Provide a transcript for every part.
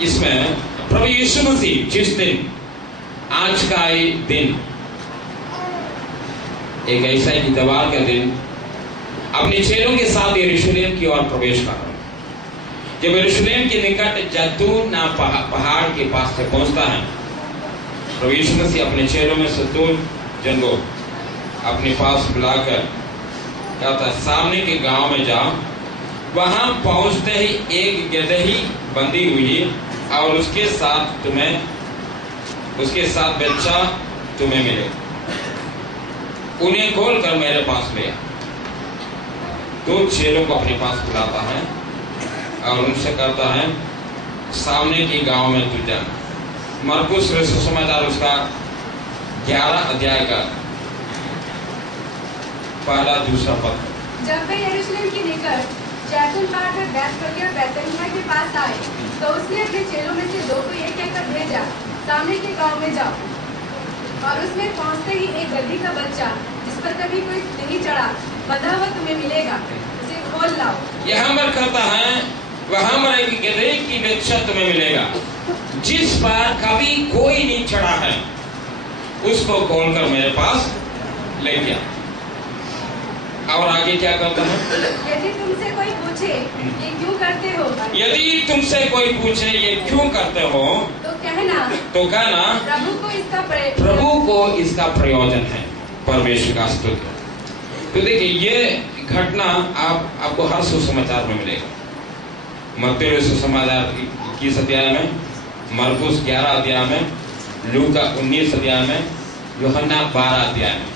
इसमें प्रभु यीशु मसीह जिस दिन, आज का ही दिन, एक ऐसा ही इतवार का दिन, अपने चेलों के साथ यरूशलेम की ओर प्रवेश कर रहा है। जब यरूशलेम के निकट जैतून पहाड़ के पास से पहुंचता है, प्रभु यीशु मसीह अपने चेलों में से 2 जन को अपने पास बुलाकर कहता है, सामने के गांव में जाओ। वहां पहुंचते ही एक गदही बंधी हुई और उसके साथ बच्चा तुम्हें मिले, उन्हें खोल कर मेरे पास ले आ। 2 चेलों को अपने पास बुलाता है और उनसे कहता है, सामने के गांव में तू जा। मरकुस सुसमाचार उसका 11 अध्याय का पहला दूसरा पद। जब वे यरूशलेम के निकट जैतून पहाड़ पर बैतफगे और बैतनिय्याह के पास आए, तो उसने अपने चेलों में से 2 को ये कहकर भेजा, सामने के गांव में जाओ। और उसमें पहुंचते ही एक गदही का बच्चा, जिस पर कभी कोई नहीं चढ़ा, बंधा हुआ तुम्हें मिलेगा, उसे खोल लाओ। यहाँ पर कहता है, वहां पर एक गदही की बच्चा तुम्हें मिलेगा, जिस पर कभी कोई नहीं चढ़ा है, उसको खोलकर मेरे पास ले गया। और आगे क्या करता है? यदि तुमसे कोई पूछे ये क्यों करते हो, यदि तुमसे कोई पूछे ये क्यों करते हो, तो कहना प्रभु को इसका प्रयोजन है। परमेश्वर का स्तुति। तो देखिए, ये घटना आपको हर सुसमाचार में मिलेगा। मत्ती सुसमाचार 21 अध्याय में, मरकुस 11 अध्याय में, लूका 19 अध्याय में, यूहन्ना 12 अध्याय में,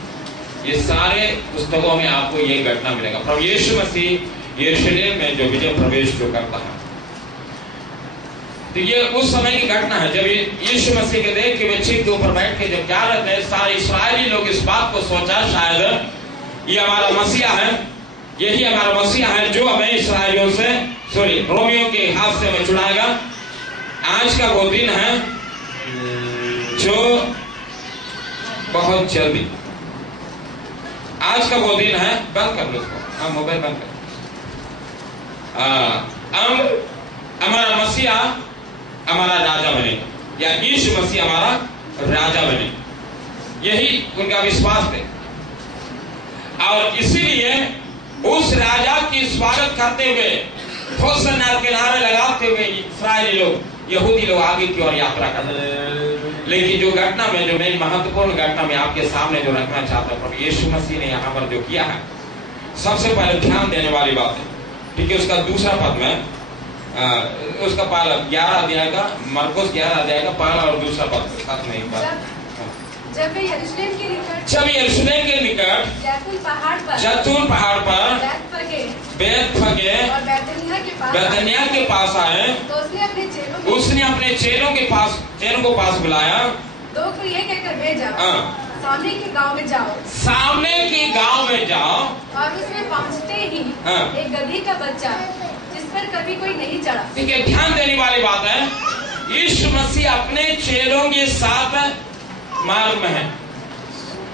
ये सारे पुस्तकों में आपको ये घटना मिलेगा। प्रभु यीशु मसीह यरूशलेम में जो विजय प्रवेश जो करता है, तो ये उस समय की घटना है जब यीशु मसीह के देख के बच्चे के ऊपर बैठ के जब जा रहे थे, सारे इस्राएली लोग इस बात को सोचा, शायद ये हमारा मसीहा है, यही हमारा मसीहा है जो हमें इस्राएलियों से रोमियों के हाथ से हमें छुड़ाएगा। आज का वो दिन है जो बहुत जल्दी, आज का वो दिन है, बंद कर लो उसको, हाँ मोबाइल बंद कर। हमारा मसीहा हमारा राजा बनेगा, या यीशु मसीह हमारा राजा बने, यही उनका विश्वास थे। और इसीलिए उस राजा की स्वागत करते हुए, होसन के नारे लगाते हुए इस्राएली लोग, यहूदी लोग आगे की ओर यात्रा करते हैं। लेकिन जो घटना में, जो मेरी महत्वपूर्ण घटना में आपके सामने जो रखना चाहता हूं, प्रभु यीशु मसीह ने यहाँ पर जो किया है, सबसे पहले ध्यान देने वाली बात है। ठीक है, उसका दूसरा पद में उसका पहला 11 अध्याय का, मरकुस 11 अध्याय का पहला और दूसरा पद साथ में एक बार। जब यरूशलेम के निकट जैतून पहाड़ पर बैतफगे और बैतनिय्याह के पास आए, तो उसने अपने चेलों को पास बुलाया, 2 को ये कहकर भेजा, सामने के गांव में जाओ। सामने के गांव में जाओ। और उसमें पहुंचते ही एक गदही का बच्चा, जिस पर कभी कोई नहीं चढ़ा। ठीक है, ध्यान देने वाली बात है, यीशु मसीह अपने चेलों के साथ मार्ग में है,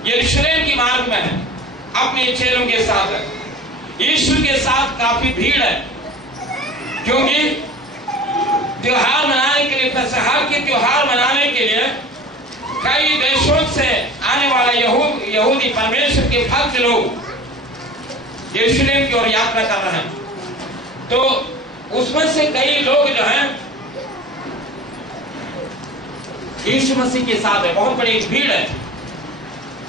यरूशलेम की मार्ग में है, अपने चेलों के साथ है। यीशु के साथ काफी भीड़ है, क्योंकि त्योहार मनाने के लिए, फसह के त्योहार मनाने के लिए कई देशों से आने वाले यहूदी परमेश्वर के भक्त लोग यरूशलेम की ओर यात्रा कर रहे हैं। तो उसमें से कई लोग जो हैं यीशु मसीह के साथ है, बहुत बड़ी भीड़ है।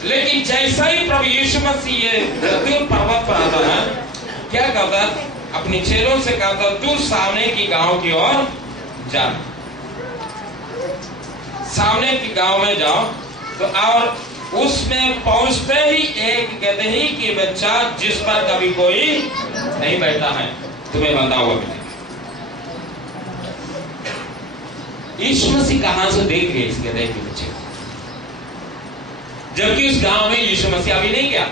लेकिन जैसा ही प्रभु यीशु मसीह ये जैतून पर्वत पर आता है, क्या करता है, अपने चेलों से कहता, तू सामने की गांव की ओर जा, सामने के गांव में जाओ। तो और उसमें पहुंचते ही एक गदही की बच्चा, जिस पर कभी कोई नहीं बैठा है, तुम्हें बंधा हुआ मिलेगा। यीशु मसीह कहां से देख रहे इस गदहे के बच्चे, जबकि उस गांव में यीशु मसीह अभी नहीं गया।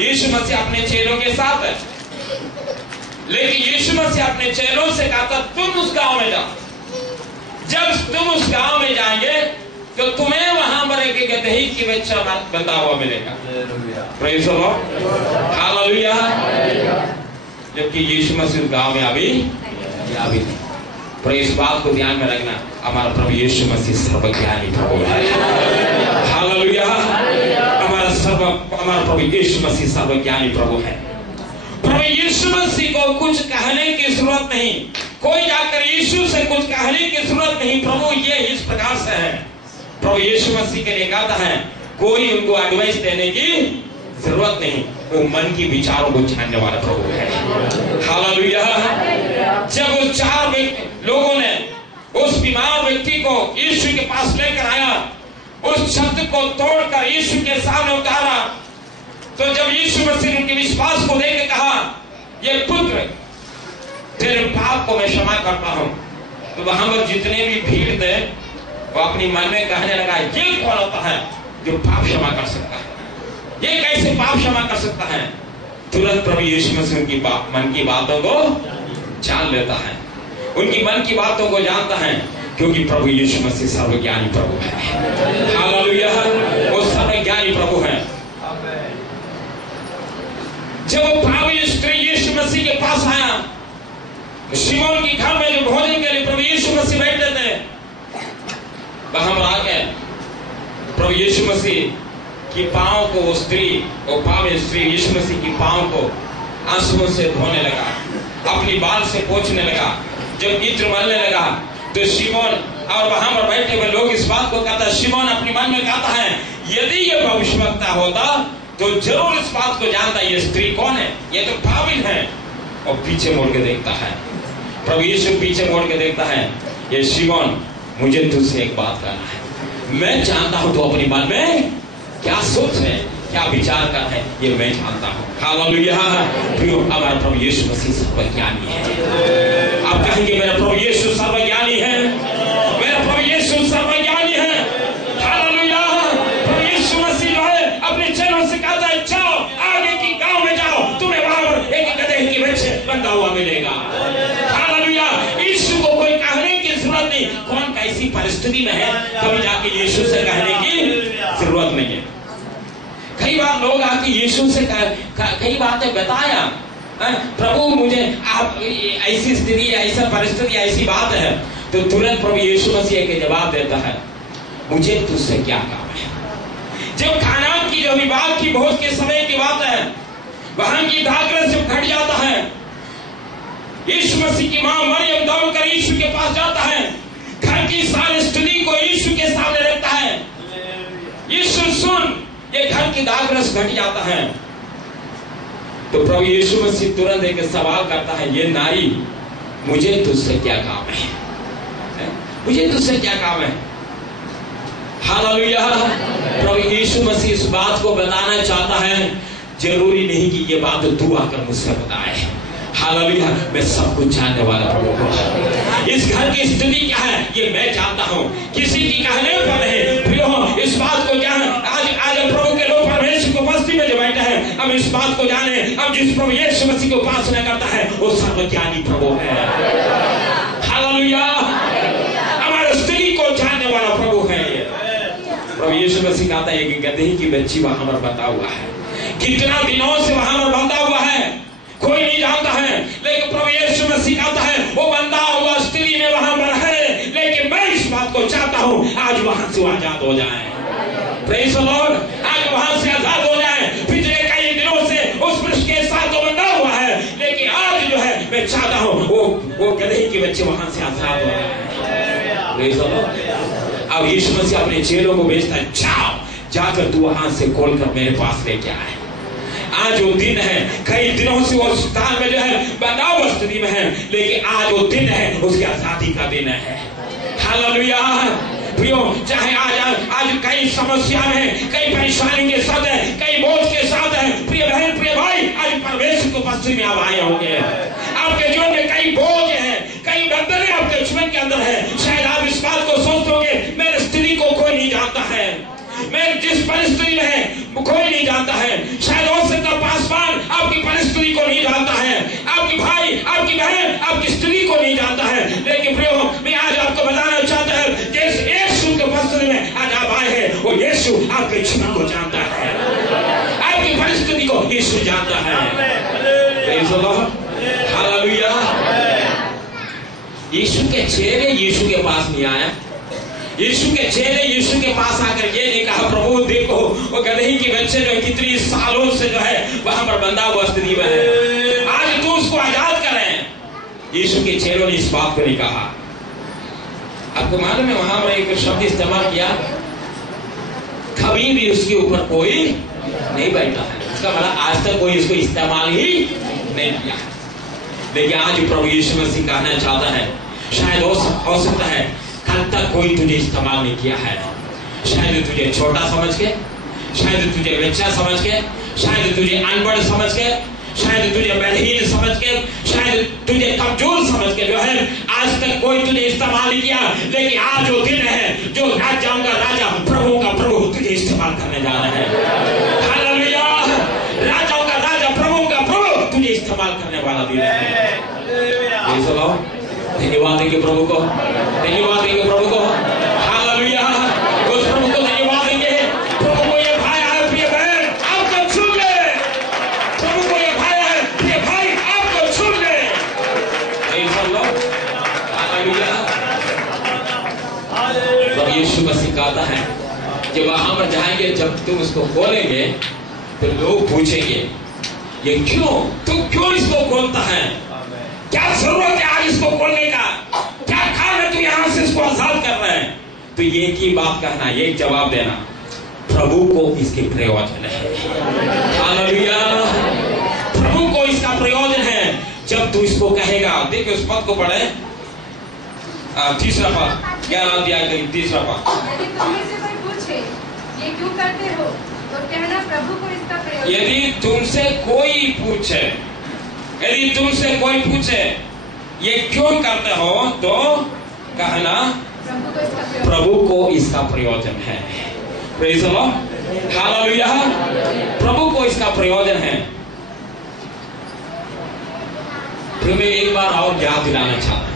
यीशु मसीह अपने चेलों के साथ है, लेकिन यीशु मसीह अपने चेलों से कहता, तुम उस गांव में जाओ। जब तुम उस गांव में जाएंगे तो तुम्हें वहां पर एक गदही की बच्चा बंधा हुआ मिलेगा। Praise the Lord, hallelujah. जबकि यीशु मसीह गांव में अभी नहीं। पर इस बात को ध्यान में रखना, हमारा प्रभु यीशु मसीह सर्वज्ञानी प्रभु है। हालेलुया। हमारा प्रभु यीशु मसीह सर्वज्ञानी प्रभु है। प्रभु यीशु मसीह को कुछ कहने की जरूरत नहीं, कोई जाकर यीशु से कुछ कहने की जरूरत नहीं। प्रभु ये इस प्रकार से है। प्रभु यीशु मसीह के लिए कहता है, कोई उनको एडवाइस देने की जरूरत नहीं, वो मन की विचारों को जानने वाला प्रभु है। हालेलुया। जब उस 4 लोगों ने उस बीमार व्यक्ति को यीशु के पास लेकर आया, उस छत को तोड़कर यीशु के सामने उतारा, तो जब यीशु मसीह उनके विश्वास को देख कहा, ये पुत्र तेरे पाप को मैं क्षमा करता हूं, तो वहां पर जितने भी भीड़ थे वो अपनी मन में कहने लगा, ये कौन होता है जो पाप क्षमा कर सकता है, ये कैसे पाप क्षमा कर सकता है। तुरंत प्रभु यीशु मसीह उनकी मन की बातों को जान लेता है, उनकी मन की बातों को जानता है, क्योंकि प्रभु यीशु मसीह सर्वज्ञानी प्रभु है। हालेलुया। वो सर्वज्ञानी प्रभु है। जब वो पापी स्त्री यीशु मसीह के पास आया, शिमोन के घर में जो भोजन के लिए प्रभु यीशु मसीह बैठे थे, वहां पर आके प्रभु यीशु मसीह की पांव को वो स्त्री, वो पापी स्त्री यीशु मसीह की पांव को आंसुओं से धोने लगा, अपनी बाल से पोंछने लगा। जब इत्र मलने लगा तो शिमोन और वहां पर बैठे हुए लोग इस बात को कहता है, शिमोन अपने मन में कहता है, यदि ये भविष्यवक्ता होता तो जरूर इस बात को जानता ये स्त्री कौन है, ये तो पापी है। और पीछे मोड़ के देखता है, प्रभु यीशु पीछे मोड़ के देखता है, ये शिमोन मुझे तुझसे एक बात कहना है, मैं जानता हूं तो अपने मन में क्या सोच है, क्या विचार कर है, ये मैं जानता हूं। हालेलुया। हमारा प्रभु यीशु मसीह सर्वज्ञानी है। आप कहेंगे मेरा प्रभु यीशु सर्वज्ञानी है, मेरा प्रभु यीशु सर्वज्ञानी है। हालेलुया। प्रभु यीशु मसीह जो है अपने चेलों से कहता है, जाओ आगे की गांव में जाओ, तुम्हें वहां पर एक गधे की बच्चे बंधा हुआ मिलेगा। हालेलुया। यीशु को कोई कहने की जरूरत नहीं, कौन कैसी परिस्थिति में है तभी जाके यीशु से कहने की जरूरत नहीं है। कई बार लोग आके यीशु से कई बातें बताया, प्रभु मुझे आप ऐसी स्थिति, ऐसा परिस्थिति, ऐसी बात है, तो तुरंत प्रभु यीशु मसीह के जवाब देता है, मुझे तुझसे क्या काम है। जब खाना की जो विवाह की भोज के समय की बात है, वहां की दाखलत जब घट जाता है, यीशु मसीह की मां मरियम दौड़कर यीशु के पास जाता है, घर की सारी स्थिति को यीशु के सामने रखता है। यीशु सुन, ये घर की दाखरस घट जाता है, तो प्रभु यीशु मसीह तुरंत एक सवाल करता है, ये नारी मुझे तुझसे क्या काम है, मुझे तुझसे क्या काम है। हालेलुया। प्रभु यीशु मसीह इस बात को बताना चाहता है, जरूरी नहीं कि ये बात तू आकर मुझसे बताए। हालेलुया। मैं सब कुछ जानने वाला प्रभु हूं। इस घर की स्थिति क्या है ये मैं जानता हूं, किसी की कहने पर नहीं। प्रियो, इस बात को जान, आज प्रभु के लोग परमेश्वर को मस्ती में जो बैठे हैं, हम इस बात को जाने, हम जिस प्रभु यीशु मसीह को उपासना करता है वो सर्वज्ञानी प्रभु है। हालेलुया। हमारे स्त्री को जानने वाला प्रभु है। प्रभु यीशु मसीह कहता है कि गधे की बच्ची वहां पर बंधा हुआ है, कितना दिनों से वहां पर बंधा हुआ है कोई नहीं जानता है, लेकिन प्रभु यीशु मसीह कहता है वो बंधा हुआ स्त्री में वहां पर है, लेकिन मैं इस बात को चाहता हूं आज वहां से आजाद हो जाए। Praise the Lord. आज वहां से आजाद हो जाए। पिछले कई दिनों से उस पुरुष के साथ तो बंधा हुआ है, लेकिन आज जो है मैं चाहता हूं वो गधे के बच्चे वहां से आजाद हो जाए। Praise the Lord. अब यीशु मसीह अपने चेलों को भेजता है, जाओ जाकर तू वहां से खोलकर मेरे पास लेके आए। आज वो दिन है, कई दिनों से वो स्थान में जो है बंधा हुआ स्थिति में है, लेकिन आज वो दिन है, उसकी आजादी का दिन है। हालेलुया। प्रियो, चाहे आज कई समस्या में, कई परेशानी के साथ है, कई बोझ के साथ है, प्रिय बहन प्रिय भाई, आज परमेश्वर को उपस्थिति में आप आए होंगे। आपके जीवन में कई बोझ है, कई बंधन आपके जीवन के अंदर है। शायद आप इस बात को सोचोगे मेरी स्थिति को कोई नहीं जानता है, मैं जिस परिस्थिति में है कोई नहीं जानता है। शायद हो सकता पासवान आपकी परिस्थिति को नहीं जानता है, आपकी भाई आपकी बहन आपकी स्थिति को नहीं जानता है, लेकिन प्रियो मैं आज आपको बताना चाहता हूं, जिस यीशु के उपस्थिति में आज आप आए हैं वो यीशु आपके जीवन को जानता है, आपकी परिस्थिति को यीशु जानता है। Praise the Lord. हालेलुया। यीशु के चेले यीशु के पास नहीं आया। यीशु के चेले यीशु के पास आकर ये नहीं कहा प्रभु देखो वो गदही की बच्चे जो कितनी सालों से जो है वहां पर बंधा हुआ स्थिति में है, आज तू उसको आजाद करें। यीशु के चेलों ने इस बात को नहीं कहा। आपको मालूम है वहां पर एक शब्द इस्तेमाल किया, कभी भी उसके ऊपर कोई नहीं बैठा है। इसका मतलब आज तक कोई इसको इस्तेमाल ही नहीं किया। लेकिन आज प्रभु यीशु मसीह कहना चाहता है शायद हो सकता है कल तक कोई तुझे इस्तेमाल नहीं किया है, शायद तुझे छोटा समझ के, शायद तुझे बच्चा समझ के, शायद तुझे अनपढ़ समझ के, शायद तुझे बलहीन समझ के, शायद तुझे कमजोर समझ के जो है आज तक कोई तुझे इस्तेमाल नहीं किया। लेकिन आज वो दिन है जो राजाओं का राजा प्रभु का प्रभु तुझे इस्तेमाल करने जा रहा है। हालेलुया, राजाओं का राजा प्रभु का प्रभु तुझे इस्तेमाल करने वाला दिन है। धन्यवाद देंगे प्रभु को, धन्यवाद देंगे प्रभु को। हालेलुया, उस प्रभु को धन्यवाद देंगे। प्रभु को ये भाई है प्रिय बहन आपको सुन ले, प्रभु को ये भाई है प्रिय भाई आपको सुन ले। हालेलुया, प्रभु यीशु मसीह कहता है जब वहां पर जाएंगे, जब तुम उसको खोलेंगे तो लोग पूछेंगे ये क्यों, तू क्यों इसको खोलता है, क्या जरूरत है आज इसको खोलने का, क्या कारण है तू यहां से इसको आजाद कर रहा है। तो ये की बात कहना, ये जवाब देना, प्रभु को इसके प्रयोजन है। हालेलुया, प्रभु को इसका प्रयोजन है। जब तू इसको कहेगा, देखिए उस पद को पढ़े, तीसरा पद, 11 अध्याय का तीसरा पद। यदि तुमसे कोई पूछे ये क्यों करते हो तो कहना प्रभु को इसका प्रयोजन। यदि तुमसे कोई पूछे, यदि तुमसे कोई पूछे ये क्यों करते हो तो कहना प्रभु को इसका प्रयोजन है। प्रेज़ द लॉर्ड, हालेलुया, प्रभु को इसका प्रयोजन है। फिर मैं एक बार और याद दिलाना चाहता हूं,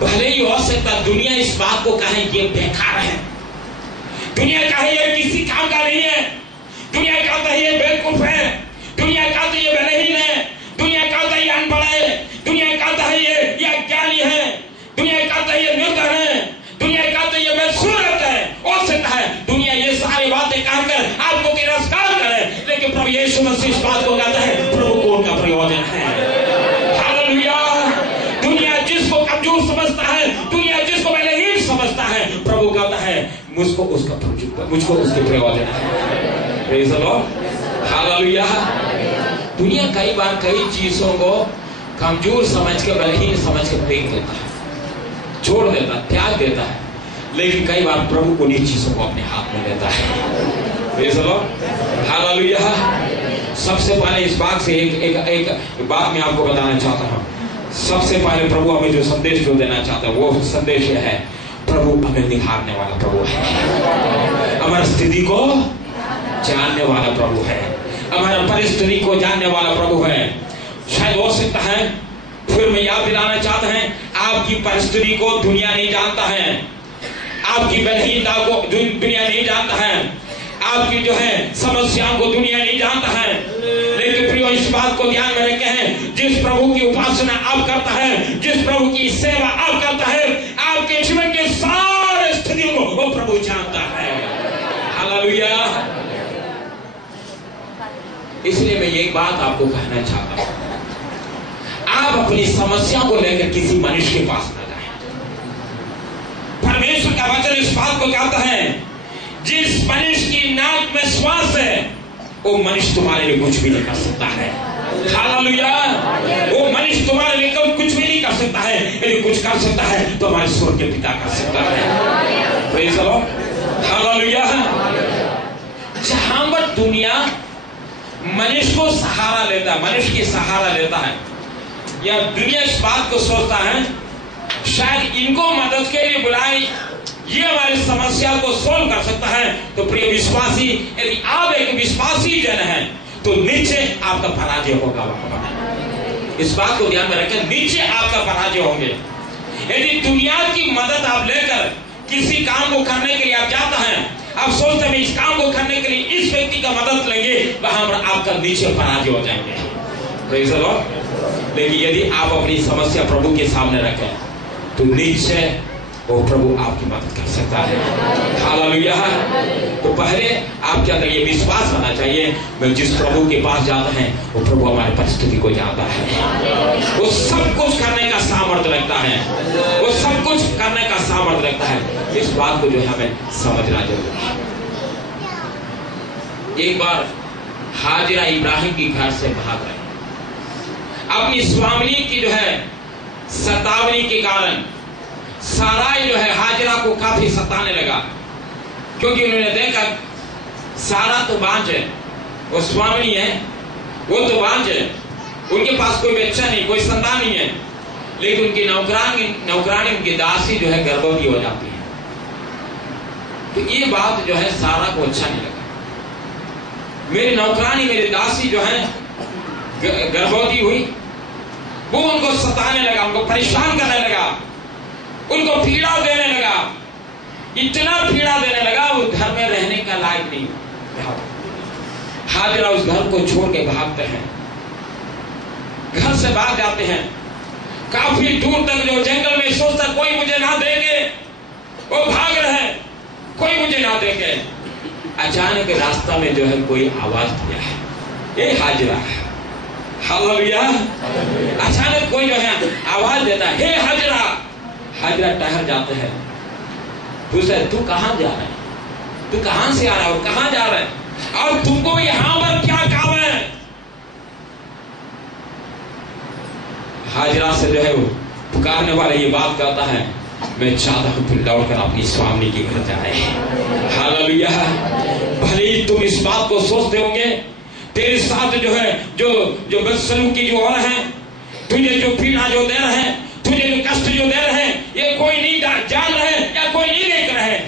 भले ही हो सकता दुनिया इस बात को कहे ये बेकार है, दुनिया कहे ये किसी काम का नहीं है, दुनिया कहता है ये बेवकूफ है, दुनिया कहता है ये बलहीन है, दुनिया कहता है ये अनपढ़ है, दुनिया कहता है ये अज्ञानी है, दुनिया कहता है ये निर्धन है, दुनिया कहता है ये बदसूरत है। हो सकता है दुनिया ये सारी बातें कहकर आपको तिरस्कार करे, लेकिन प्रभु यीशु मसीह इस बात को कहता है प्रभु को उनका प्रयोजन है। हालेलुया, दुनिया जिसको कमजोर समझता है, दुनिया जिसको बलहीन समझता है, प्रभु कहता है मुझको उसके प्रयोजन है। Praise the Lord, hallelujah. दुनिया कई बार कई चीजों को कमजोर समझ के, बलहीन समझ के फेंक देता है, छोड़ देता, त्याग देता है, लेकिन कई बार प्रभु को उन्हीं चीजों को अपने हाथ में लेता है। Praise the Lord, hallelujah. सबसे पहले इस बात से एक बात मैं आपको बताना चाहता हूँ। सबसे पहले प्रभु हमें जो संदेश जो देना चाहता है वो संदेश यह है, प्रभु हमें निखारने वाला प्रभु है, हमारी स्थिति को जानने वाला प्रभु है, हमारा परिस्थिति को जानने वाला प्रभु है। शायद हो सकता है, फिर मैं याद दिलाना चाहता है, आपकी परिस्थिति को दुनिया नहीं जानता है, आपकी बलहीनता को दुनिया नहीं जानता है, आपकी जो है समस्याओं को दुनिया नहीं जानता है। लेकिन प्रियो इस बात को ध्यान में रखे हैं, जिस प्रभु की उपासना आप करता है, जिस प्रभु की सेवा आप करता है, आपके जीवन के सारे स्थितियों को वो प्रभु जानता है। हालेलुया। इसलिए मैं एक बात आपको कहना चाहता हूं, आप अपनी समस्या को लेकर किसी मनुष्य के पास न जाएं। परमेश्वर का वचन इस बात को कहता है, जिस मनुष्य की नाक में श्वास है वो मनुष्य तुम्हारे लिए कुछ भी नहीं कर सकता है। हालेलुया, वो मनुष्य तुम्हारे लिए कुछ भी नहीं कर सकता है, यदि कुछ कर सकता है तो हमारे स्वर्ग के पिता कर सकता है। Praise the Lord, hallelujah. जहां पर दुनिया मनुष्य को सहारा लेता है, मनुष्य की सहारा लेता है, या दुनिया इस बात को सोचता है शायद इनको मदद के लिए बुलाए, ये हमारी समस्या को सोल्व कर सकता है, तो प्रिय विश्वासी, यदि आप एक विश्वासी जन है तो नीचे आपका पराजय होगा। इस बात को ध्यान में रखें, नीचे आपका पराजय होंगे। यदि दुनिया की मदद आप लेकर किसी काम को करने के लिए आप जाता है, आप सोचते हैं इस काम को करने के लिए इस व्यक्ति का मदद लेंगे, वहां पर आपका नीचे पराजय हो जाएंगे। Praise the Lord. लेकिन यदि आप अपनी समस्या प्रभु के सामने रखें, तो निश्चय वो प्रभु आपकी मदद कर सकता है। हालेलुया। तो पहले आपके अंदर ये विश्वास होना चाहिए, मैं जिस प्रभु के पास जाता है वो प्रभु हमारी परिस्थिति को जानता है, वो सब कुछ करने का सामर्थ्य रखता है, वो सब कुछ करने का सामर्थ्य रखता है। इस बात को जो है हमें समझना जरूरी है। एक बार हाजिरा इब्राहिम के घर से भाग रहे, अपनी स्वामिनी की जो है सतावनी के कारण साराई जो है हाजिरा को काफी सताने लगा, क्योंकि उन्होंने देखा सारा तो बांझ है, वो स्वामिनी है, वो तो बांझ है, उनके पास कोई बच्चा नहीं, कोई संतान नहीं है, लेकिन उनकी नौकरानी उनकी दासी जो है गर्भवती हो जाती है। तो ये बात जो है सारा को अच्छा नहीं लगा। मेरी नौकरानी, मेरी दासी जो है गर्भवती हुई, वो उनको सताने लगा, उनको परेशान करने लगा, उनको पीड़ा देने लगा, इतना पीड़ा देने लगा वो घर में रहने का लायक नहीं। हाजिरा उस घर को छोड़ के भागते हैं, घर से भाग जाते हैं, काफी दूर तक जो जंगल में सोचता कोई मुझे ना देखे, वो भाग रहे हैं, कोई मुझे ना देखे। अचानक रास्ता में जो है कोई आवाज दिया है, ये हाजिरा है। हालेलुया। अचानक कोई जो है आवाज देता है, हे हाजिरा। हाजिरा ठहर जाते हैं, पूछता है तू कहां जा रहा है, तू कहां से आ रहा है और कहां जा रहा है, और तुमको यहां पर क्या काम है। हाजिरा से जो है वो पुकारने वाला ये बात कहता है, मैं चाहता हूं तुम दौड़कर अपनी स्वामी के घर जाए। हालेलुया। भले ही तुम इस बात को सोचते होंगे, तेरे साथ जो है जो बदसलूकी जो हो रहे हैं, तुझे जो पीड़ा जो दे रहे हैं, तुझे जो कष्ट जो दे रहे हैं, ये कोई नहीं जान रहे या कोई नहीं देख रहे।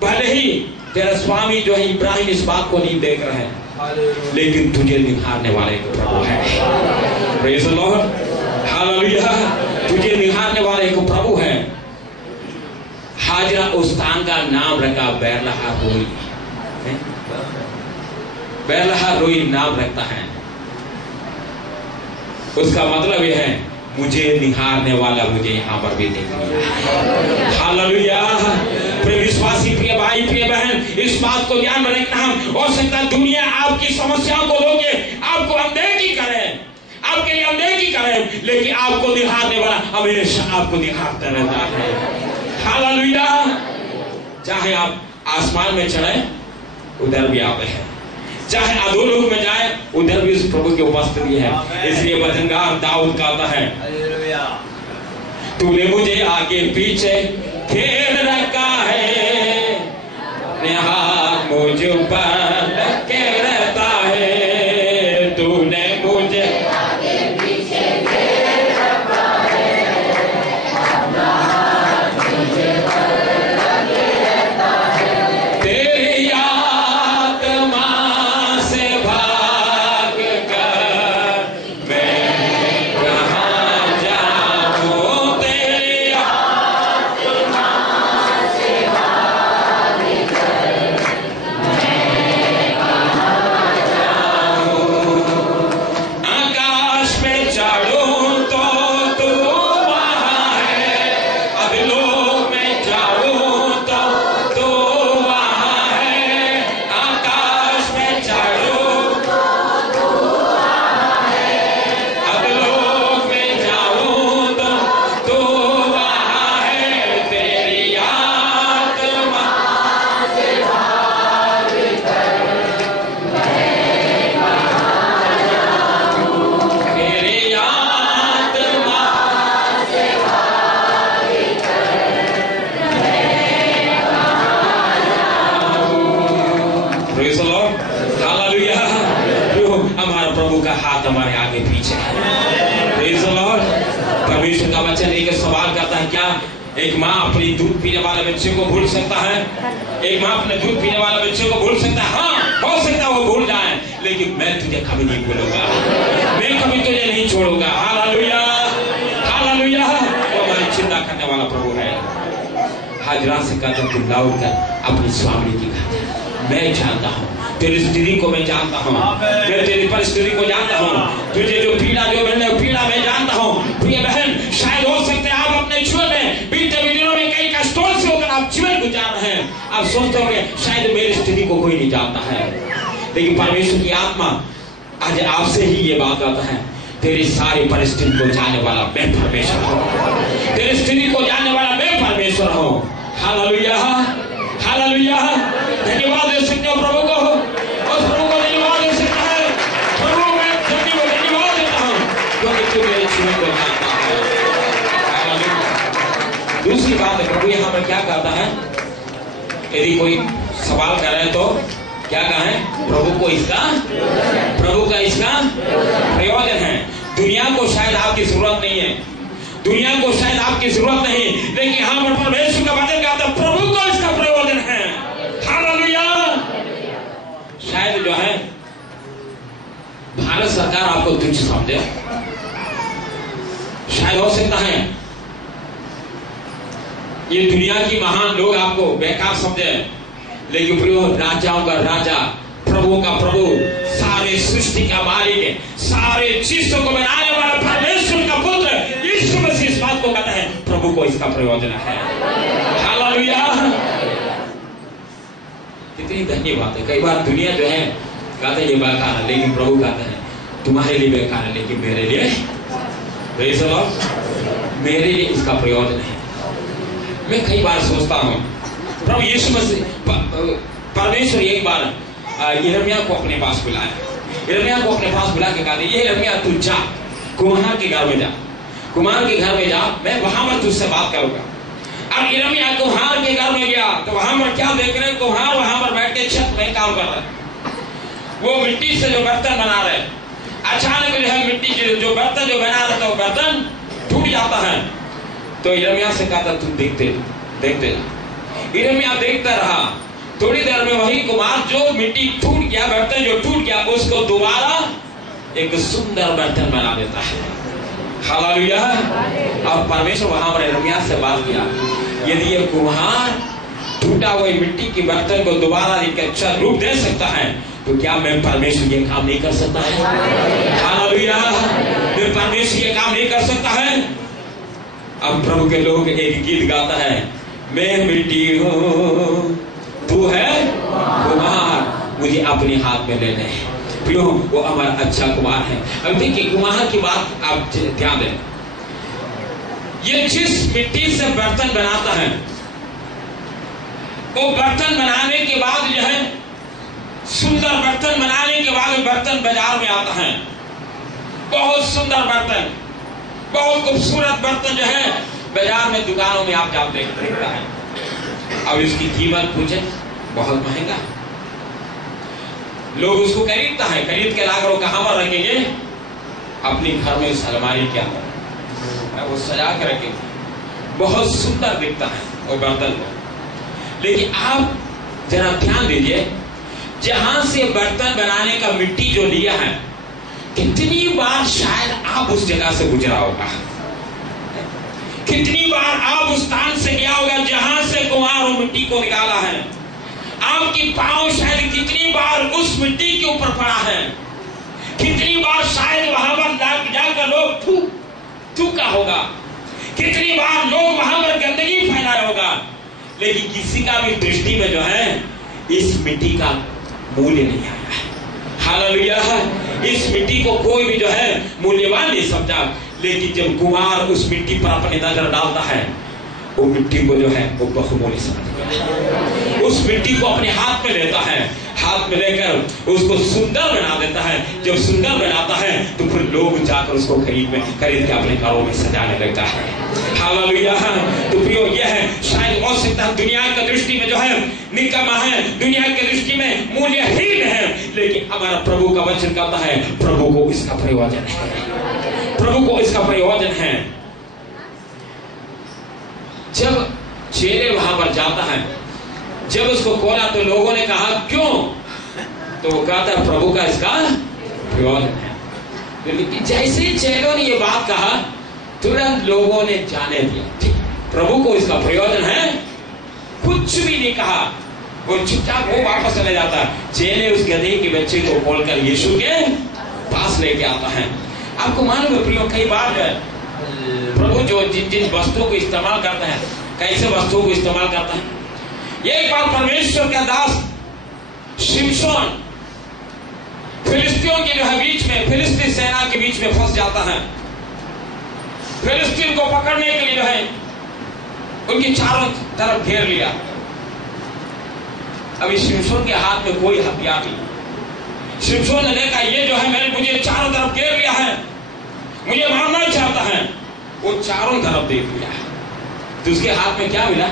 भले ही तेरा स्वामी जो है इब्राहिम इस बात को नहीं देख रहे हैं, लेकिन तुझे निहारने वाले को प्रभु है। Praise the Lord. हालेलुया। तुझे निहारने वाले को प्रभु है। हाजिरा उस स्थान का नाम रखा बैरलहाई-रोई। बैरलहाई-रोई नाम रखता है, उसका मतलब यह है मुझे निहारने वाला मुझे यहाँ पर भी देख लिया। हालेलुया। प्रिय विश्वासी, प्रिय भाई, प्रिय बहन, इस बात को ध्यान में रखना। हम हो सकता है दुनिया आपकी समस्याओं को लोगे, आपको अनदेखी करे, आपके लिए अनदेखी करे, लेकिन आपको निहारने वाला हमेशा आपको निहारता रहता है। हालेलुया। चाहे आप आसमान में चढ़े उधर भी आप हैं, चाहे अधोलोक में जाए उधर भी उस प्रभु की उपस्थिति है। इसलिए वचनकार दाऊद कहता है, तूने मुझे आगे पीछे घेर रखा है, हाथ मुझ पर लगे रहता है, तूने मुझे आगे पीछे घेर रखा है, अपना हाथ मुझ पर लगे रहता है, तेरी आत्मा से भाग कर मैं कहाँ जाऊँ, तेरी आत्मा से भाग कर मैं कहाँ जाऊँ, आकाश पे चढ़ूँ तो तू वहाँ है, अधोलोक में जाऊँ तो तू वहाँ है, आकाश में चढ़ूँ तो तू वहाँ है, अधोलोक में जाऊँ तो तू वहाँ है, तेरी आत्मा से भाग कर मैं कहाँ जाऊँ, तेरी आत्मा से भाग कर मैं कहाँ जाऊँ। Praise the Lord. Hallelujah. हमारा प्रभु का हाथ हमारे आगे पीछे है। Praise the Lord. परमेश्वर का वचन एक सवाल करता है, क्या एक माँ अपनी दूध पीने वाले बच्चे को भूल सकता है? एक माँ अपने दूध पीने वाले बच्चे को भूल सकता है? हाँ, हो सकता है वो भूल जाए, लेकिन मैं तुझे कभी नहीं भूलूंगा, मैं कभी तुझे नहीं छोड़ूंगा। हालेलुया। हालेलुया। वो हमारी चिंता करने वाला प्रभु है। हाजिरा से कहता है, तुम दौड़ कर अपनी स्वामी की घर, मैं जानता हूँ तेरी स्थिति को, मैं जानता हूँ, मैं तेरी परिस्थिति को जानता हूँ, तुझे जो पीड़ा जो मैंने पीड़ा मैं जानता हूँ। प्रिय बहन, शायद हो सकता है आप अपने आप सोचते होंगे शायद मेरी स्थिति को कोई नहीं जानता है, लेकिन परमेश्वर की आत्मा आज आपसे ही ये बात करता है, तेरी सारी परिस्थिति को जानने वाला मैं परमेश्वर हूं, तेरी स्थिति को जानने वाला मैं परमेश्वर हूं। Hallelujah, hallelujah. धन्यवाद दे सकते हो प्रभु को, और प्रभु को धन्यवाद दे सकता है। प्रभु मैं धन्यवाद देता हूं क्योंकि तू मेरे जीवन को जानता है। दूसरी बात है, प्रभु यहाँ पर क्या कहता है, यदि कोई सवाल कर रहे हैं तो क्या कहें, प्रभु को इसका प्रयोजन है। दुनिया को शायद आपकी जरूरत नहीं है, दुनिया को शायद आपकी जरूरत नहीं, लेकिन यहाँ पर परमेश्वर का वचन कहता है प्रभु को इसका प्रयोजन है। हालेलुया। शायद जो है भारत सरकार आपको तुच्छ समझे, शायद हो सकता है ये दुनिया की महान लोग आपको बेकार समझे, लेकिन प्रियो राजाओं का राजा, प्रभु का प्रभु, सारे सृष्टि का मालिक, सारे चीजों को बनाने वाला परमेश्वर का पुत्र यीशु मसीह इस बात को कहता है प्रभु को इसका प्रयोजन है। हालेलुया। कितनी धन्य बात है। कई बार दुनिया जो है कहता है ये बेकार है, लेकिन प्रभु कहता है तुम्हारे लिए बेकार है, लेकिन मेरे लिए मेरे लिए इसका प्रयोजन है। मैं कई बार सोचता हूँ प्रभु यीशु मसीह परमेश्वर एक बार यिर्मयाह को अपने पास बुलाया, यिर्मयाह को अपने पास बुला के कहा ये यिर्मयाह तू जा कुम्हार के घर में जा, कुम्हार के घर में जा, मैं वहां पर तुझसे बात करूंगा। अब यिर्मयाह कुम्हार के घर में गया तो वहां पर क्या देख रहे हैं, कुम्हार वहां पर बैठ के छत में काम कर रहे हैं, वो मिट्टी से जो बर्तन बना रहे हैं। अचानक जो है मिट्टी के जो बर्तन जो बना रहे थे वो बर्तन टूट जाता है। तो यिर्मयाह से कहा था तुम देखते यिर्मयाह देखता रहा। थोड़ी देर में वही कुम्हार जो मिट्टी टूट गया, बर्तन जो टूट गया, उसको दोबारा एक सुंदर बर्तन बना देता है। हालेलुया। अब परमेश्वर वहां पर यिर्मयाह से बात किया, यदि ये कुम्हार टूटा हुए मिट्टी के बर्तन को दोबारा एक अच्छा रूप दे सकता है तो क्या मैं परमेश्वर ये काम नहीं कर सकता है? हालेलुया। मैं परमेश्वर ये काम नहीं कर सकता है? अब प्रभु के लोग एक गीत गाता है, मैं मिट्टी हूं तू है कुम्हार, मुझे अपने हाथ में लेने प्रियो, वो हमारा अच्छा कुम्हार है। अब देखिए कुम्हार की बात आप ध्यान दें, ये जिस मिट्टी से बर्तन बनाता है वो बर्तन बनाने के बाद जो है सुंदर बर्तन बनाने के बाद बर्तन बाजार में आता है, बहुत सुंदर बर्तन, बहुत खूबसूरत बर्तन जो है बाजार में दुकानों में आप जाते देखता है। अब इसकी कीमत पूछे बहुत महंगा, लोग उसको खरीदता है, खरीद के लाकर वो कहां पर रखेंगे, अपने घर में इस अलमारी के अंदर वो सजा के रखेंगे, बहुत सुंदर दिखता है वो बर्तन को। लेकिन आप जरा ध्यान दीजिए, जहां से बर्तन बनाने का मिट्टी जो लिया है, कितनी बार शायद आप उस जगह से गुजरा होगा, कितनी बार आप उस स्थान से गया होगा जहां से कुम्हार वो मिट्टी को निकाला है। आपकी पांव शायद कितनी बार उस मिट्टी के ऊपर पड़ा है, कितनी बार शायद वहां पर जाकर लोग थूका होगा, कितनी बार लोग वहां पर गंदगी फैलाया होगा, लेकिन किसी का भी दृष्टि में जो है इस मिट्टी का मूल्य नहीं आया है। हालेलुया। इस मिट्टी को कोई भी जो है मूल्यवान नहीं समझा, लेकिन जब कुम्हार उस मिट्टी पर अपनी नजर डालता है, वो मिट्टी को जो है वो बहुमूल्य समझता, उस मिट्टी को अपने हाथ में लेता है, हाथ में लेकर उसको सुंदर बना देता है। जब सुंदर बनाता है तो फिर लोग जाकर उसको खरीद के अपने घरों में सजाने लगता है। हालेलुया। तो प्रियो यह है, शायद हो सकता है दुनिया की दृष्टि में जो है निकम्मा है, दुनिया की दृष्टि में मूल्यहीन है, लेकिन हमारा प्रभु का वचन कहता है प्रभु को इसका प्रयोजन है, प्रभु को इसका प्रयोजन है। जब चेले वहां पर जाता है, जब उसको खोला तो लोगों ने कहा क्यों, तो वो कहता है प्रभु का इसका प्रयोजन है। लेकिन जैसे ही चेलों ने ये बात कहा तुरंत लोगों ने जाने दिया प्रभु को इसका प्रयोजन है, कुछ भी नहीं कहा, वो चुपचाप वो वापस चले जाता है। चेले उस गधे के बच्चे को खोलकर यीशु के पास लेके आता है। आपको मालूम है प्रियो, कई बार प्रभु जो जिन जिन वस्तुओं को इस्तेमाल करता है, कैसे वस्तुओं को इस्तेमाल करता है, एक बार परमेश्वर का दास शिमशोन फिलिस्तीनियों के जो है बीच में, फिलिस्तीन सेना के बीच में फंस जाता है। फिलिस्तीन को पकड़ने के लिए जो है उनकी चारों तरफ घेर लिया। अभी शिमशोन के हाथ में कोई हथियार नहीं। शिमशोन ने देखा ये जो है मुझे चारों तरफ घेर लिया है, मुझे मारना चाहता है। वो चारों तरफ देख लिया तो उसके हाथ में क्या मिला?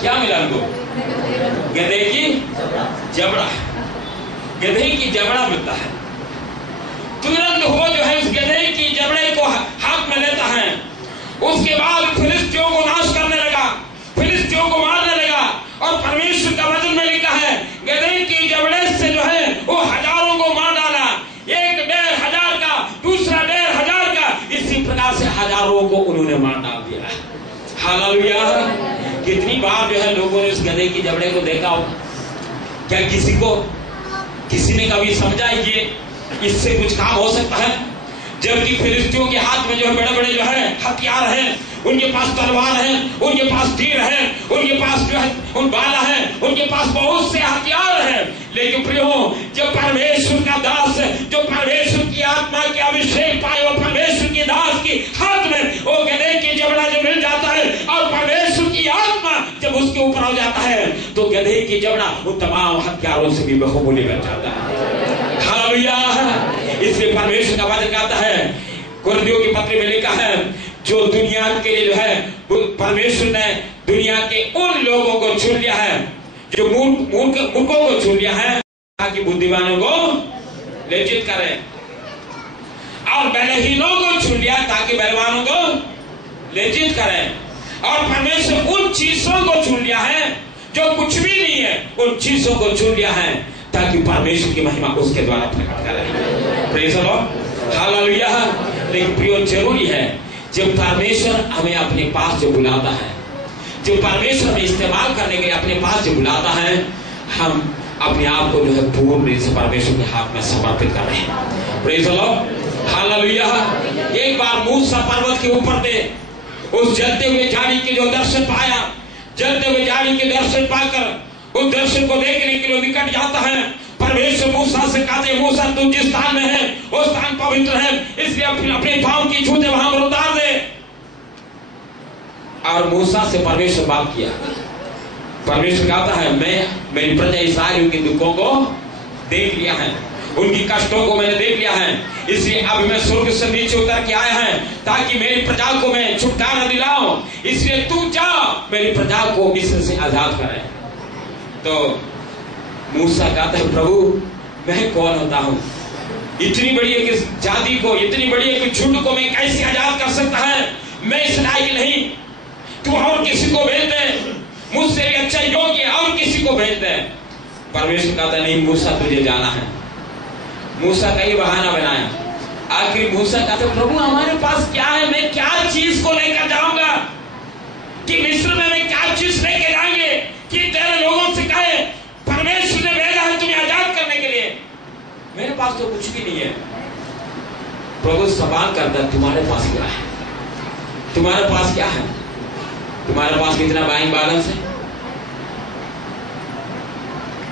क्या मिला उनको? गधे की जबड़ा। गधे की जबड़ा मिलता है। तुरंत वो जो है उस गधे की जबड़े को हाथ में लेता है। उसके बाद फिलिस्तीनियों को नाश करने लगा, फिलिस्तीनियों को मारने लगा। और परमेश्वर का वचन में लिखा है गधे की जबड़े से जो है वो हजारों को मार डाला। एक 1,500 का, दूसरा 1,500 का, इसी प्रकार से हजारों को उन्होंने मार डाल दिया। हालेलुया। कितनी बार जो है लोगों ने इस गधे की जबड़े को देखा हो? क्या किसी ने कभी समझा ये इससे कुछ काम हो सकता है? जबकि फिलिस्तीनियों के हाथ में जो है बड़े बड़े जो है हथियार हैं, उनके पास तलवार है, उनके पास तीर है, उनके पास जो है उन बाला है, उनके पास बहुत से हथियार हैं। लेकिन प्रियो, जब परमेश्वर का दास, जो परमेश्वर की आत्मा के अभिषेक पाए, वो परमेश्वर की दास की हाथ में वो गधे की जबड़ा जो मिल जाता है और परमेश्वर की आत्मा जब उसके ऊपर हो जाता है तो गधे की जबड़ा उन तमाम हथियारों से भी बहुमूल्य बन जाता है। हालेलुया। इसलिए परमेश्वर का वचन कहता है, कुरिन्थियों की पत्री में लिखा है, जो दुनिया के लिए जो है परमेश्वर ने दुनिया के उन लोगों को चुन लिया है जो मूर्खों को चुन लिया है ताकि बुद्धिमानों को लज्जित करे, और बलहीनों को चुन लिया ताकि बलवानों को लज्जित करे। और परमेश्वर उन चीजों को चुन लिया है जो कुछ भी नहीं है, उन चीजों को चुन लिया है ताकि परमेश्वर की महिमा उसके द्वारा प्रकट करे। Praise the Lord. हालेलुया। लेकिन प्रियो, जरूरी है जब परमेश्वर हमें अपने पास जो बुलाता है, जो परमेश्वर हमें इस्तेमाल करने के लिए अपने पास जो बुलाता है, हम अपने आप को जो है पूर्ण रूप से परमेश्वर के हाथ में समर्पित कर रहे हैं। Praise the Lord. हालेलुया। एक बार मूसा पर्वत के ऊपर थे, उस जलते हुए झाड़ी के जो दर्शन पाया, जलते हुए झाड़ी के दर्शन पाकर उस दर्शन को देखने के लिए निकट जाता है। परमेश्वर मूसा से कहते, मूसा तू जिस स्थान में है वो स्थान पवित्र है, इसलिए अपने पांव की जूते वहां पर उतार दे। और मूसा से परमेश्वर बात किया। परमेश्वर कहता है, मैं मेरी प्रजा इस्राएल के दुखों को देख लिया है, उनकी कष्टों को मैंने देख लिया है, इसलिए अब मैं स्वर्ग से नीचे उतर के आया है ताकि मेरी प्रजा को मैं छुटकारा दिलाऊं। इसलिए तू जा मेरी प्रजा को मिस्र से आजाद करे। तो मूसा कहता है, प्रभु मैं कौन होता हूं? इतनी बड़ी एक जाति को, इतनी बड़ी एक झुंड को मैं कैसे आजाद कर सकता है? मैं इस लायक नहीं, तू और किसी को भेज दे, मुझसे भी अच्छा योग्य और किसी को भेज दे। परमेश्वर कहता नहीं, मूसा तुझे जाना है। मूसा का ये बहाना बनाया। आखिर मूसा कहता, प्रभु हमारे पास क्या है? मैं क्या चीज को लेकर जाऊंगा कि मिस्र में मैं क्या चीज लेकर जाएंगे कि तेरे लोगों से कहे परमेश्वर ने भेजा है तुम्हें आजाद करने के लिए? मेरे पास तो कुछ भी नहीं है। प्रभु सवाल करता, तुम्हारे पास क्या है? तुम्हारे पास क्या है? तुम्हारे पास कितना बैंक बैलेंस है?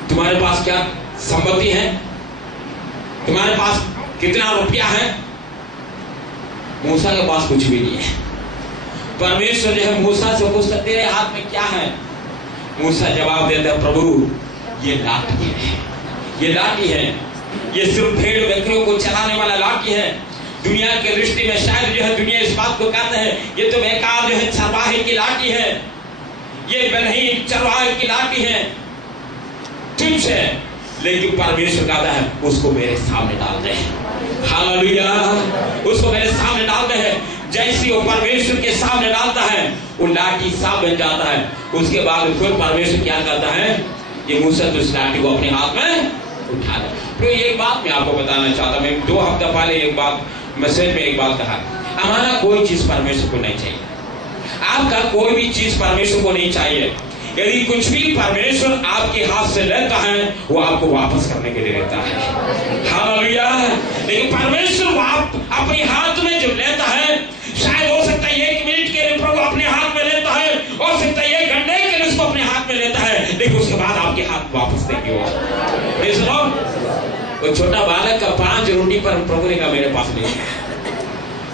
तुम्हारे पास क्या संपत्ति है? तुम्हारे पास कितना रुपया है? मूसा के पास कुछ भी नहीं है। परमेश्वर जो है मूसा से पूछता, तेरे हाथ में क्या है? मूसा जवाब देता है, प्रभु ये लाठी है, ये लाठी है, ये सिर्फ भेड़ बकरियों को चलाने वाला लाठी है। दुनिया के दृष्टि में शायद जो है दुनिया इस बात को कहते हैं ये तो बेकार जो है चरवाहे की लाठी है, ये बलहीन चरवाहे की लाठी है, तुझ है। लेकिन परमेश्वर कहता है उसको मेरे सामने डाल दे। हालेलुया। उसको मेरे सामने डाल दे। जैसी वो परमेश्वर के सामने डालता है वो लाठी साफ बन जाता है। उसके बाद फिर परमेश्वर क्या करता है, ये मूसा तो इस लाठी को अपने हाथ में उठा ले। तो एक बात मैं आपको बताना चाहता, मैं 2 हफ्ता पहले एक बात मैसेज में एक बात कहा, हमारा कोई चीज परमेश्वर को नहीं चाहिए, आपका कोई भी चीज परमेश्वर को नहीं चाहिए। यदि कुछ भी परमेश्वर आपके हाथ से लेता है वो आपको वापस करने के लिए लेता है। हालेलुया। लेकिन परमेश्वर वो अपने हाथ में जब लेता है, शायद हो सकता है 1 मिनट के लिए प्रभु अपने हाथ में लेता है, हो सकता है 1 घंटे के लिए उसको अपने हाथ में लेता आपके हाथ वापस देंगे। वो छोटा बालक का 5 रोटी पर प्रभु ने कहा मेरे पास नहीं है।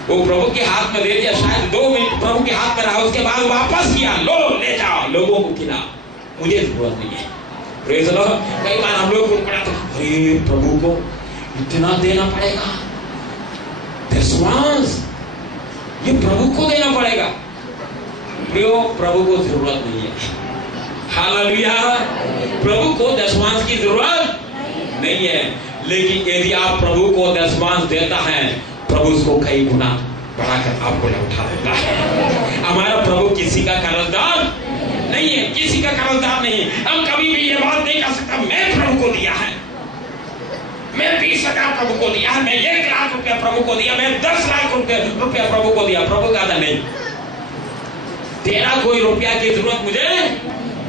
वो प्रभु के हाथ में दे दिया, शायद 2 मिनट प्रभु के हाथ में रहा, उसके बाद वापस किया, लो ले जाओ, लोगों को खिला, मुझे जरूरत नहीं है। Praise the Lord. कई बार हम लोग अरे प्रभु को इतना देना पड़ेगा, दशमांश ये प्रभु को देना पड़ेगा। प्रभु को जरूरत नहीं है। हालेलुया। प्रभु को दशमांश की जरूरत नहीं है, लेकिन यदि आप प्रभु को दशमांश देता है, प्रभु उसको कई गुना बढ़ाकर आपको लौटा देता है। हमारा प्रभु किसी का कर्जदार नहीं है, किसी का कर्जदार नहीं। हम कभी भी ये बात नहीं कर सकता मैं प्रभु को दिया है, मैं 20,000 प्रभु को दिया है, मैं 1 लाख रुपया प्रभु को दिया, मैं 10 लाख रुपया प्रभु को दिया। प्रभु कहता नहीं, तेरा कोई रुपया की जरूरत मुझे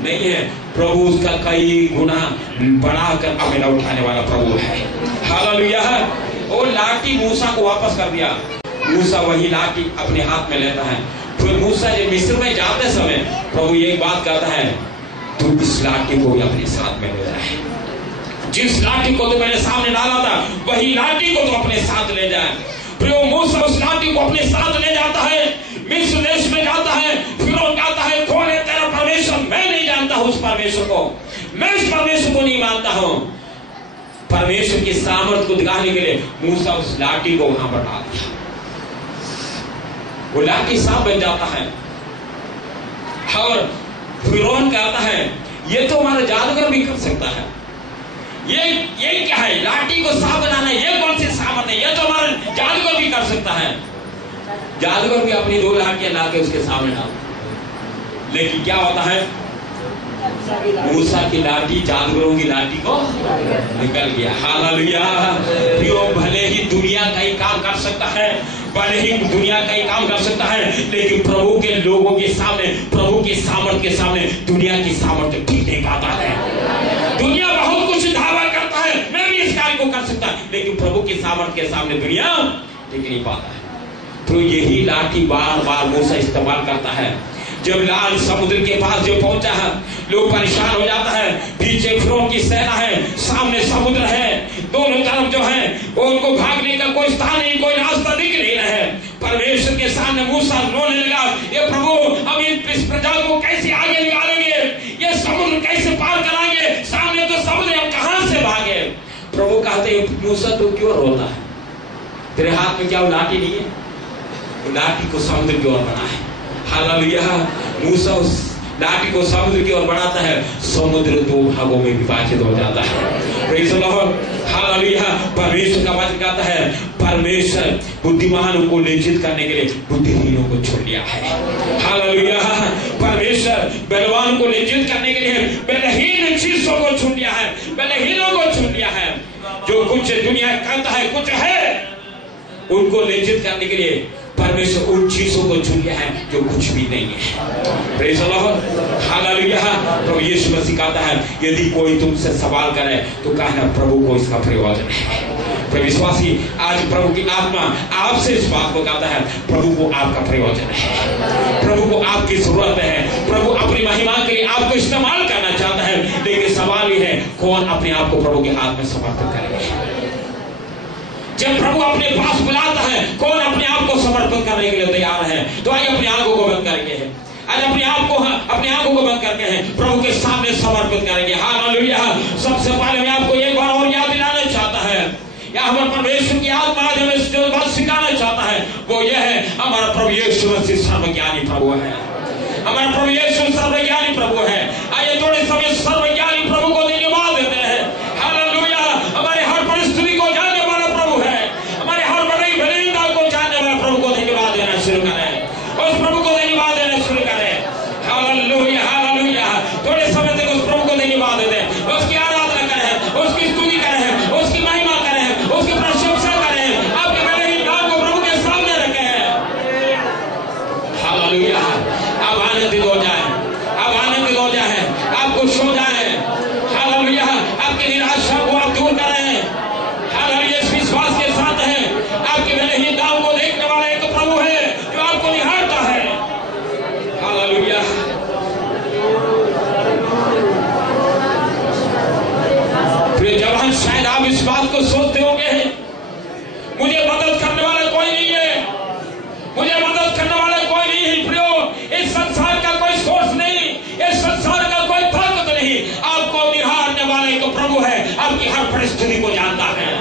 नहीं है। प्रभु उसका कई गुना बढ़ाकर हमें लौटाने वाला प्रभु है। हालेलुया। वो लाठी मूसा को वापस कर दिया। मूसा वही लाठी अपने हाथ में लेता है। फिर मूसा जब मिस्र में जाते समय प्रभु एक बात कहता है, तू इस लाठी को अपने साथ में ले जाए, जिस लाठी को तो मैंने सामने डाला था वही लाठी को तो अपने साथ ले जाए। फिर मूसा उस लाठी को अपने साथ ले जाता है, मिस्र देश में जाता है। फिर वो कहता है कौन है तेरा परमेश्वर? मैं नहीं जानता हूं उस परमेश्वर को, मैं इस परमेश्वर को नहीं मानता हूं। परमेश्वर की सामर्थ को दिखाने के लिए मूसा उस लाठी को वहां पर डाल दिया। वो लाठी सांप बन जाता है। और फिरौन कहता है ये तो हमारा जादूगर भी कर सकता है। ये क्या है? लाठी को सांप बनाना, ये कौन सी सामर्थ है? ये तो हमारा जादूगर भी कर सकता है। जादूगर भी अपनी 2 लाठियां ला के उसके सामने डाल, लेकिन क्या होता है? मूसा की लाठी जादूगरों की लाठी को निकल गया। हालेलुया। भले ही दुनिया कई काम कर सकता है, भले ही दुनिया कई काम कर सकता है, लेकिन प्रभु के लोगों के सामने, प्रभु के सामर्थ्य के सामने दुनिया की सामर्थ्य टिक नहीं पाता है। दुनिया बहुत कुछ दावा करता है, मैं भी इस कार्य को कर सकता है, लेकिन प्रभु की सामर्थ्य के सामने दुनिया टिक नहीं पाता है। तो यही लाठी बार बार मूसा इस्तेमाल करता है। जब लाल समुद्र के पास जो पहुंचा है, लोग परेशान हो जाता है। पीछे फिरौन की सेना है, सामने समुद्र है, दोनों तरफ जो है वो उनको भागने का कोई स्थान नहीं, कोई रास्ता दिख नहीं रहा है। परमेश्वर के सामने मूसा रोने लगा, ये प्रभु हम इस प्रजा को कैसे आगे निकालेंगे, ये समुद्र कैसे पार कराएंगे, सामने तो समुद्र, हम कहां से भागे? प्रभु कहते मूसा तू क्यों रोता है? तेरे हाथ में क्या वो लाठी नहीं है? वो लाठी को समुद्र की ओर बढ़ा है। हालेलुया। मूसा उस लाठी को समुद्र की ओर बढ़ाता है, समुद्र 2 भागों में विभाजित हो जाता है। Praise the Lord. हालेलुया। परमेश्वर का वचन कहता है परमेश्वर बुद्धिमानों को लज्जित करने के लिए बुद्धिहीनों को छोड़ लिया है। हालेलुया। परमेश्वर बलवान को लज्जित करने के लिए बलहीन चीजों को छूट लिया है, बलहीनों को छूट लिया है। जो कुछ दुनिया कहता है कुछ है, उनको लज्जित करने के लिए परमेश्वर उन चीजों को चुन लिया है जो कुछ भी नहीं है। Praise the Lord. हालेलुया। प्रभु यीशु मसीह कहता है यदि कोई तुमसे सवाल करे तो कहना प्रभु को इसका प्रयोजन है। प्रभु विश्वासी, आज प्रभु की आत्मा आपसे इस बात को कहता है, प्रभु को आपका प्रयोजन है, प्रभु को आपकी जरूरत है, प्रभु अपनी महिमा के लिए आपको इस्तेमाल करना चाहता है। लेकिन सवाल यह है कौन अपने आप को प्रभु के हाथ में समर्पित करेगा? जब प्रभु अपने पास बुलाता है, कौन अपने आप को समर्पित करने के लिए तैयार है? तो आइए अपनी आंखों को बंद करके है, आज अपनी आंखों को बंद करके हैं, प्रभु के सामने समर्पित करेंगे। हालेलुया। सबसे पहले मैं आपको एक बार और याद दिलाना चाहता है, या हमारे परमेश्वर की आत्मा आज हमें जो बात सिखाना चाहता है वो यह है, हमारा प्रभु यीशु मसीह सर्वज्ञानी प्रभु है। हमारा प्रभु यीशु सर्वज्ञानी प्रभु है। आइए थोड़े समय सर्वज्ञानी प्रभु को धन्यवाद देते हैं। हालेलुया। हमारे हर परिस्थिति को जानने वाला प्रभु है, हमारे हर बड़ी बलिंदा को जानने वाला प्रभु को धन्यवाद देना शुरू करें, उस प्रभु को धन्यवाद देना शुरू करें। हालेलुया। हालेलुया। थोड़े समय तक उस प्रभु को धन्यवाद दें, उसकी आराधना करें, उसकी स्तुति करें, उसकी महिमा करें, उसकी प्रशंसा करें, आपके बड़े ही नाम को प्रभु के सामने रखें। हालेलुया। इस बात को सोचते होंगे, मुझे मदद करने वाला कोई नहीं है, मुझे मदद करने वाला कोई नहीं है प्रियो। इस संसार का कोई सोर्स नहीं, इस संसार का कोई ताकत नहीं, आपको निहारने वाला एक प्रभु है, आपकी हर परिस्थिति को जानता है।